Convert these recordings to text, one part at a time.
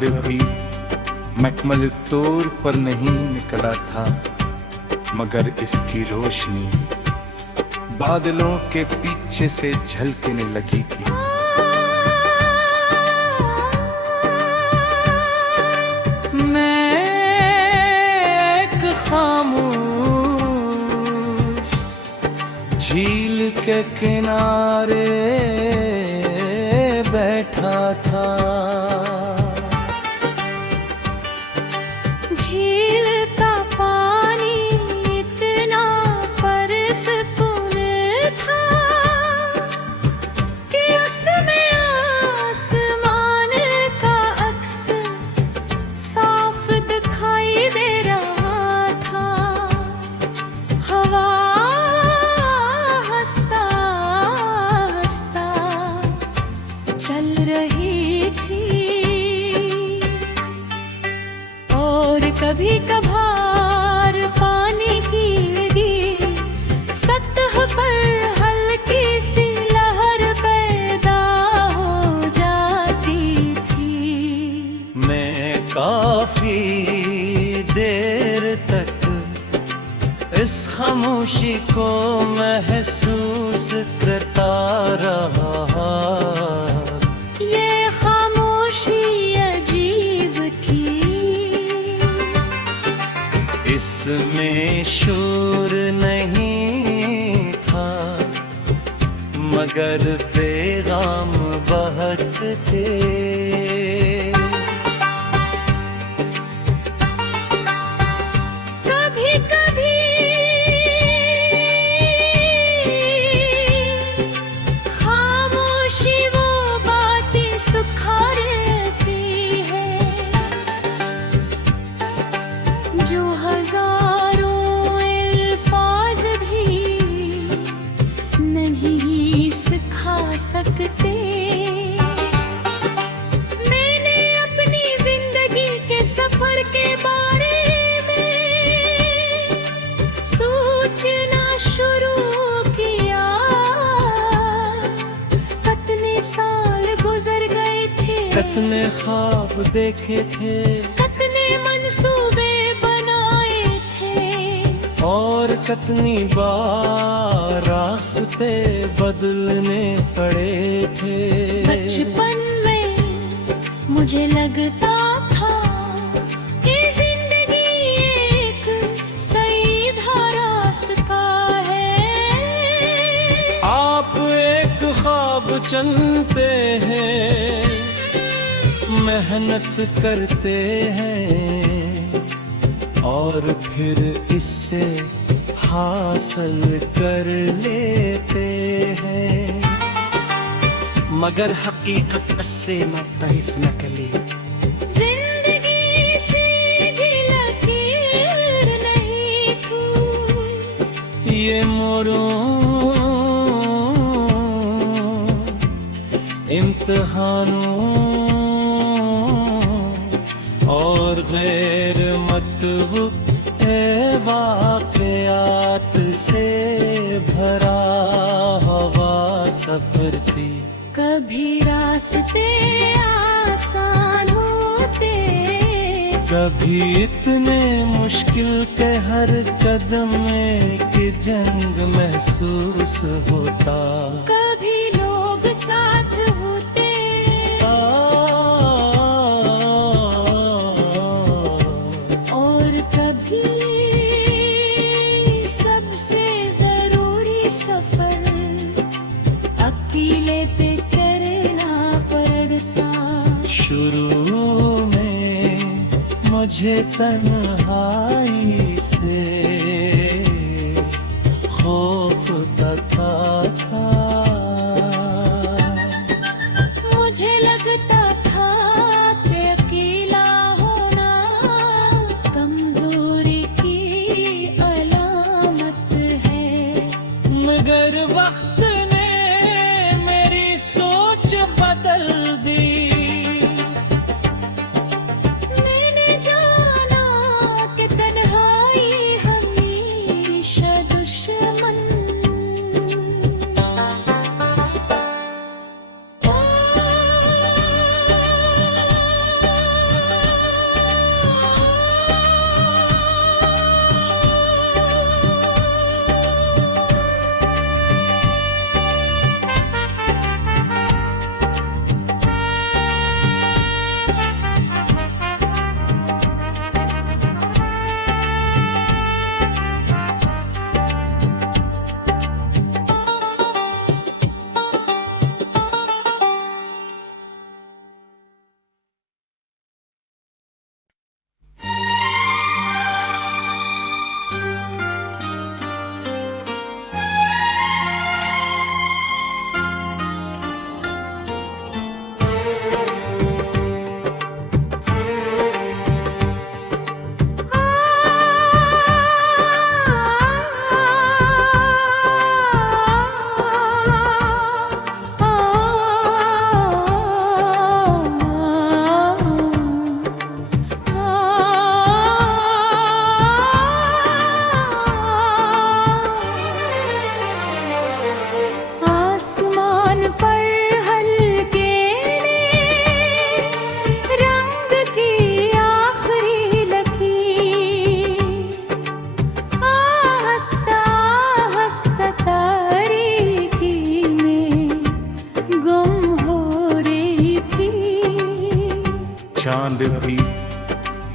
चांद भी मखमल तौर पर नहीं निकला था, मगर इसकी रोशनी बादलों के पीछे से झलकने लगी थी। मैं एक खामोश झील के किनारे बैठा था, झील का पानी इतना पुरसुकून था कि उसमें आसमान का अक्स साफ दिखाई दे रहा था। हवा हंसता हंसता चल रही थी, और कभी कभार पानी की सतह पर हल्की सी लहर पैदा हो जाती थी। मैं काफी देर तक इस खामोशी को महसूस करता रहा। ये खामोशी अजीब थी, इसमें शोर नहीं था, मगर पैगाम बहुत थे। कभी कभी खामोशी वो बातें सुखा रहती है जो हजारों अल्फाज भी नहीं सिखा सकते। मैंने अपनी जिंदगी के सफर के बारे में सोचना शुरू किया। कितने साल गुजर गए थे, कितने ख्वाब देखे थे, कितने मंसूबे बनाए थे, और कितनी बार रास्ते बदलने पड़े थे। बचपन में मुझे लगता था कि जिंदगी एक सीधा रास्ता है। आप एक ख्वाब चुनते हैं, मेहनत करते हैं, और फिर इससे हासिल कर लेते हैं, मगर हकीकत से मुख्तलिफ निकली। जिंदगी सीधी लकीर नहीं थी, ये मोड़ों इम्तिहानों और गैर मतबूक वाक़यात से भरा हवा सफर थी। कभी रास्ते आसान होते, कभी इतने मुश्किल के हर कदम में कि जंग महसूस होता। कभी लोग साथ होते, और कभी सबसे जरूरी सफर अकेले पे करना पड़ता। शुरू में मुझे तन्हाई से खौफ था। मुझे लगता था कि अकेला होना कमजोरी की अलामत है, मगर वक्त ने मेरी सोच बदल दी। मैंने जाना कि तन्हाई हम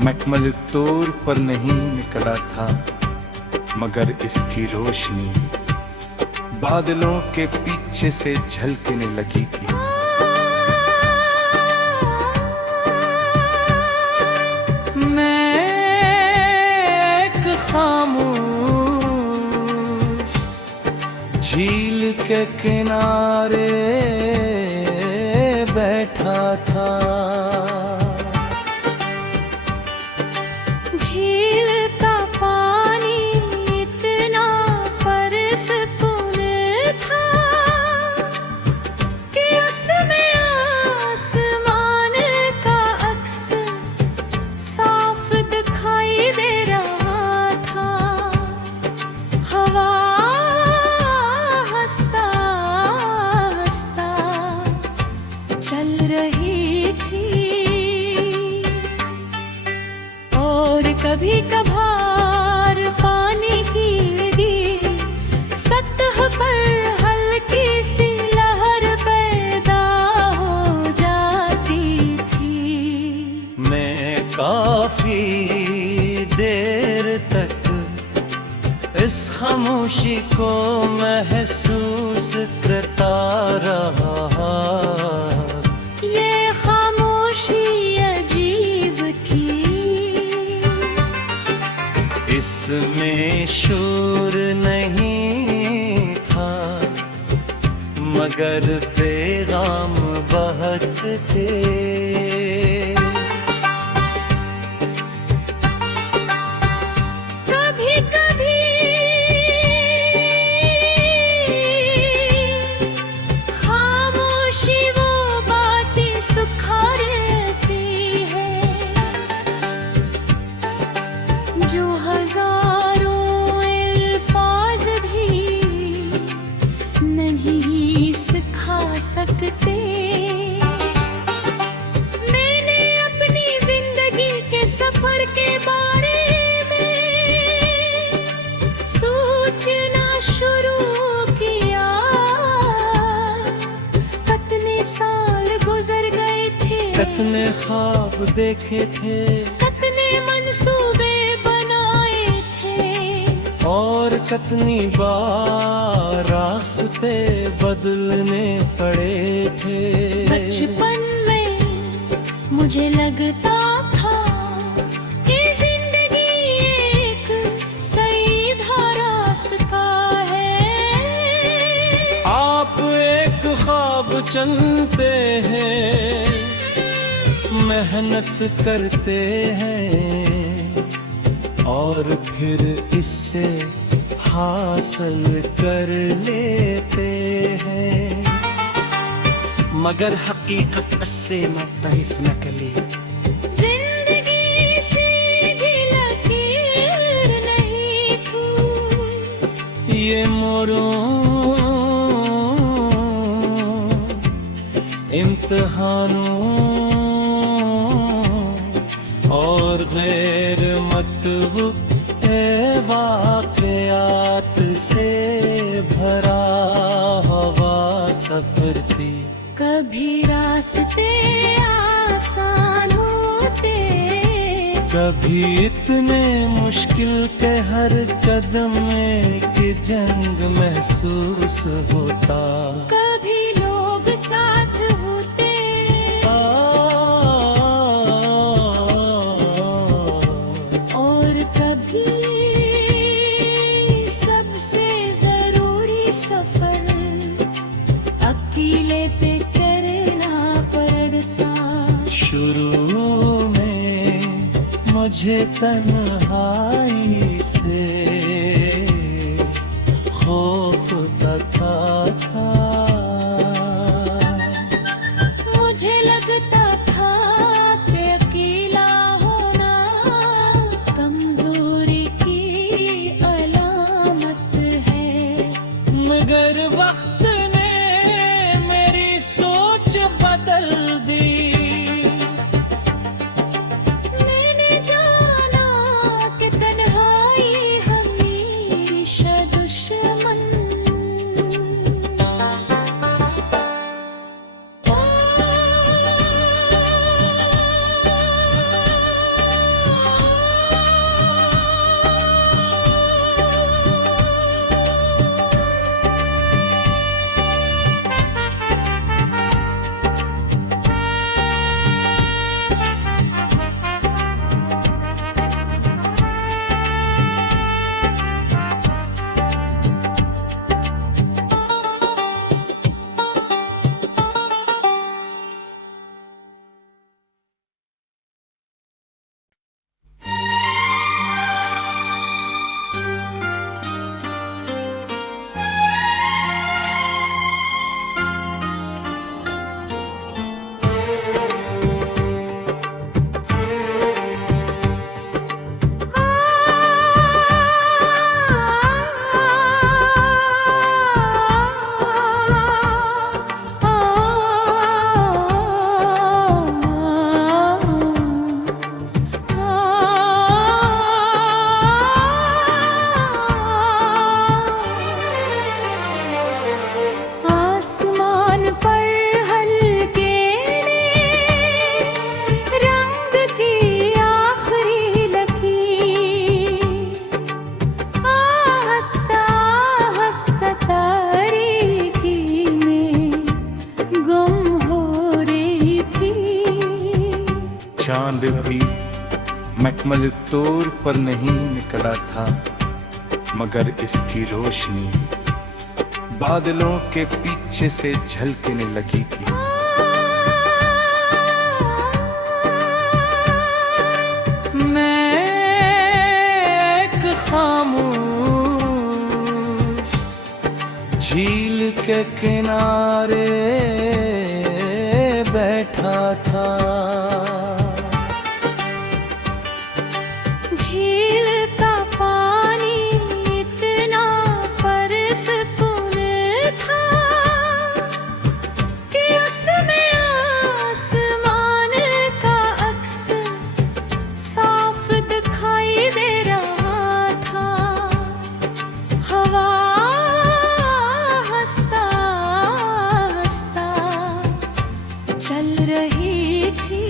मखमल तौर पर नहीं निकला था, मगर इसकी रोशनी बादलों के पीछे से झलकने लगी थी। मैं एक खामोश झील के किनारे बैठा था, झील का पानी इतना परसपूर्ण था कि उसमें आसमान का अक्स साफ दिखाई दे रहा था। हवा हंसता हंसता चल रही थी, और कभी कभार पानी की सतह पर हल्की सी लहर पैदा हो जाती थी। मैं काफी देर तक इस खामोशी को महसूस करता रहा। ये खामोशी अजीब थी, इसमें शोर नहीं था, मगर पैगाम बहुत थे। कभी कभी खामोशी वो बातें सुखा रहती है जो हजारों अल्फाज भी नहीं सिखा सकते। मैंने अपनी जिंदगी के सफर के बारे में सोचना शुरू किया। कितने साल गुजर गए थे, कितने ख्वाब देखे थे, कितने मंसूबे बनाए थे, और कितनी बार रास्ते बदलने पड़े थे। बचपन में मुझे लगता था कि जिंदगी एक सीधा रास्ता है। आप एक ख्वाब चुनते हैं, मेहनत करते हैं, और फिर इससे हासिल कर लेते हैं, मगर हकीकत से मुख्तलिफ निकली। जिंदगी सीधी लकीर नहीं थी, ये मोरों इम्तिहानों और गैर मतबूक वाक़यात से भरा हवा सफर थी। कभी रास्ते आसान होते, कभी इतने मुश्किल के हर कदम में कि जंग महसूस होता। कभी लोग साथ होते, और कभी सबसे जरूरी सफर अकेले पे करना पड़ता। शुरू में मुझे तन्हाई से खौफ तथा था, मुझे लगता था कि अकेला होना कमजोरी की अलामत है। मगर वक्त ने मेरी सोच बदल दी। मैंने जाना कि तन्हाई हम मखमल तौर पर नहीं निकला था, मगर इसकी रोशनी बादलों के पीछे से झलकने लगी थी। मैं एक खामोश झील के किनारे बैठा था। झील का पानी इतना पुरसकून था कि उसमें आसमान का अक्स साफ दिखाई दे रहा था। हवा हंसता हंसता चल रही थी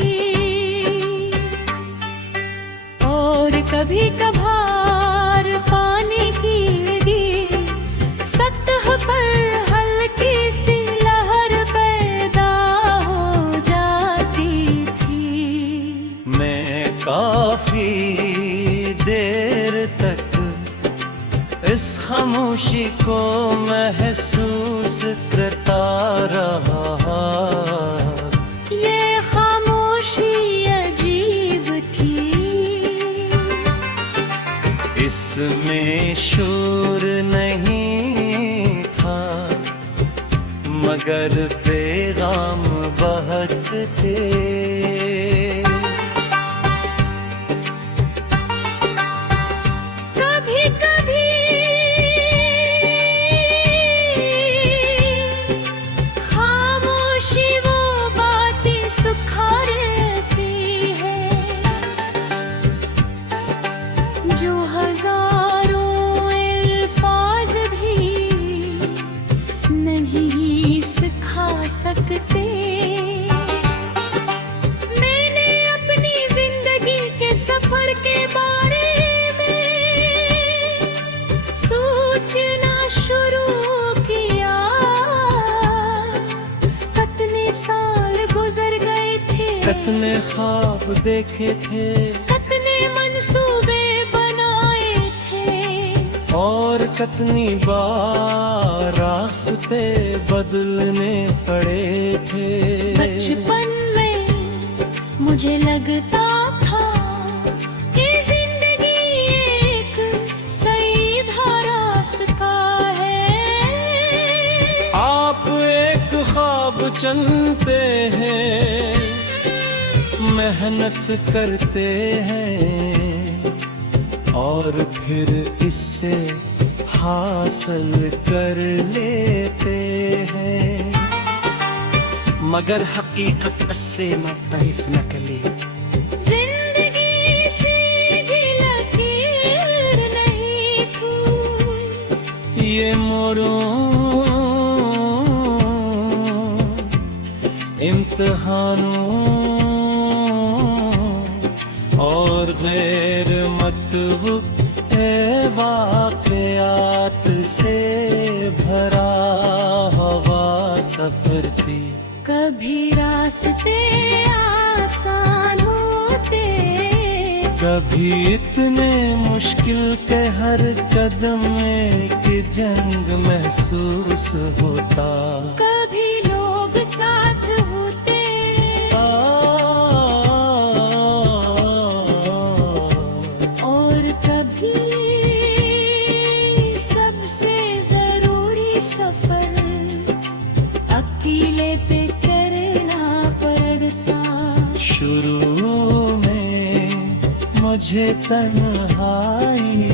और कभी कभार पानी की सतह पर हल्की सी लहर पैदा हो जाती थी। मैं काफी देर तक इस खामोशी को महसूस करता रहा। ये खामोशी अजीब थी, इसमें शोर नहीं था, मगर पैगाम बहुत थे। कभी कभी खामोशी वो बातें सुखा रहती है जो हजारों अल्फाज भी नहीं सिखा सकते। मैंने अपनी जिंदगी के सफर के बारे में सोचना शुरू किया। कितने साल गुजर गए थे, कितने ख्वाब देखे थे कितने मंसूबे बनाए थे, और कितनी बार रास्ते बदलने पड़े थे। बचपन में मुझे लगता था कि जिंदगी एक सीधा रास्ता है। आप एक ख्वाब चुनते हैं, मेहनत करते हैं और फिर इससे हासिल कर लेते हैं, मगर हकीकत से मुख्तलिफ नकली। जिंदगी सीधी लकीर नहीं थी, ये मोरों इम्तिहानों और गैर मतबूक वाक़यात से भरा हुआ सफर थी। कभी रास्ते आसान होते, कभी इतने मुश्किल के हर कदम एक जंग महसूस होता। कभी लोग साथ होते, और कभी सबसे जरूरी सफर अकेले पे करना पड़ता। शुरू में मुझे तन्हाई